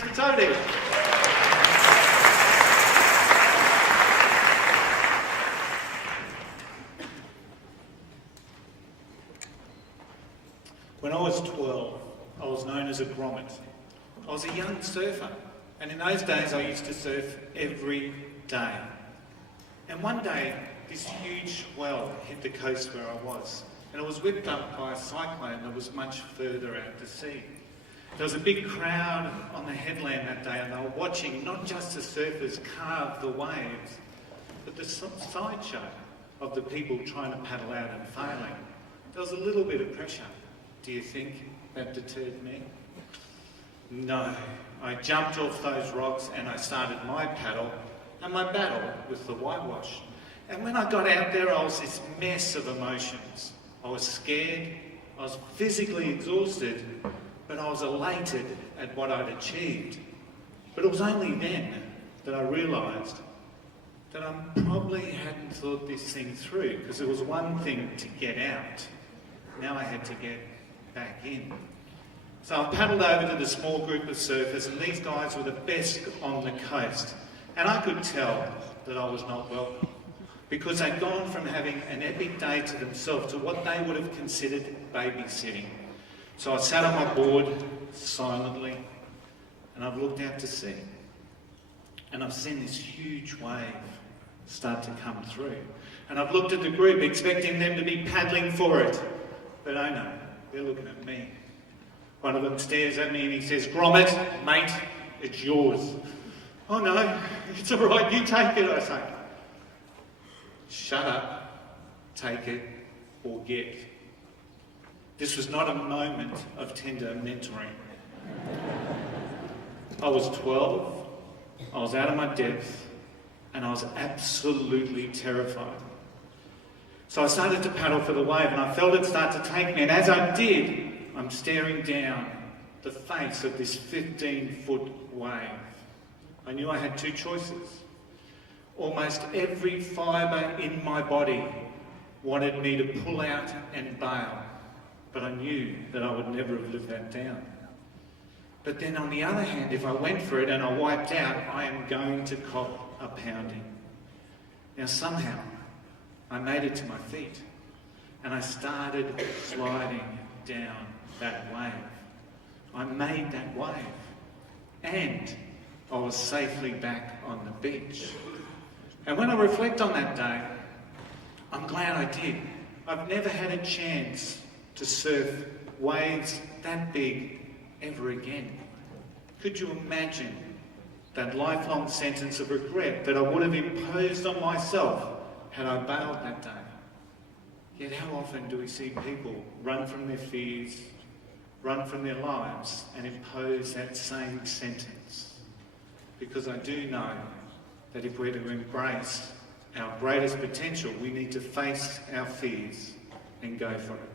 Mr. Tony. When I was 12, I was known as a grommet. I was a young surfer, and in those days I used to surf every day. And one day, this huge swell hit the coast where I was, and it was whipped up by a cyclone that was much further out to sea. There was a big crowd on the headland that day, and they were watching not just the surfers carve the waves, but the sideshow of the people trying to paddle out and failing. There was a little bit of pressure. Do you think that deterred me? No. I jumped off those rocks and I started my paddle and my battle with the whitewash. And when I got out there, I was this mess of emotions. I was scared, I was physically exhausted, but I was elated at what I'd achieved. But it was only then that I realised that I probably hadn't thought this thing through, because it was one thing to get out. Now I had to get back in. So I paddled over to the small group of surfers, and these guys were the best on the coast. And I could tell that I was not welcome, because they'd gone from having an epic day to themselves to what they would have considered babysitting. So I sat on my board silently, and I've looked out to sea. And I've seen this huge wave start to come through. And I've looked at the group, expecting them to be paddling for it. But oh no, they're looking at me. One of them stares at me and he says, "Grommet, mate, it's yours." "Oh no, it's all right, you take it," I say. "Shut up, take it, or get." This was not a moment of tender mentoring. I was 12, I was out of my depth, and I was absolutely terrified. So I started to paddle for the wave, and I felt it start to take me, and as I did, I'm staring down the face of this 15-foot wave. I knew I had two choices. Almost every fibre in my body wanted me to pull out and bail, but I knew that I would never have lived that down. But then on the other hand, if I went for it and I wiped out, I am going to cop a pounding. Now somehow, I made it to my feet, and I started sliding down that wave. I made that wave, and I was safely back on the beach. And when I reflect on that day, I'm glad I did. I've never had a chance to surf waves that big ever again. Could you imagine that lifelong sentence of regret that I would have imposed on myself had I bailed that day? Yet how often do we see people run from their fears, run from their lives, and impose that same sentence? Because I do know that if we're to embrace our greatest potential, we need to face our fears and go for it.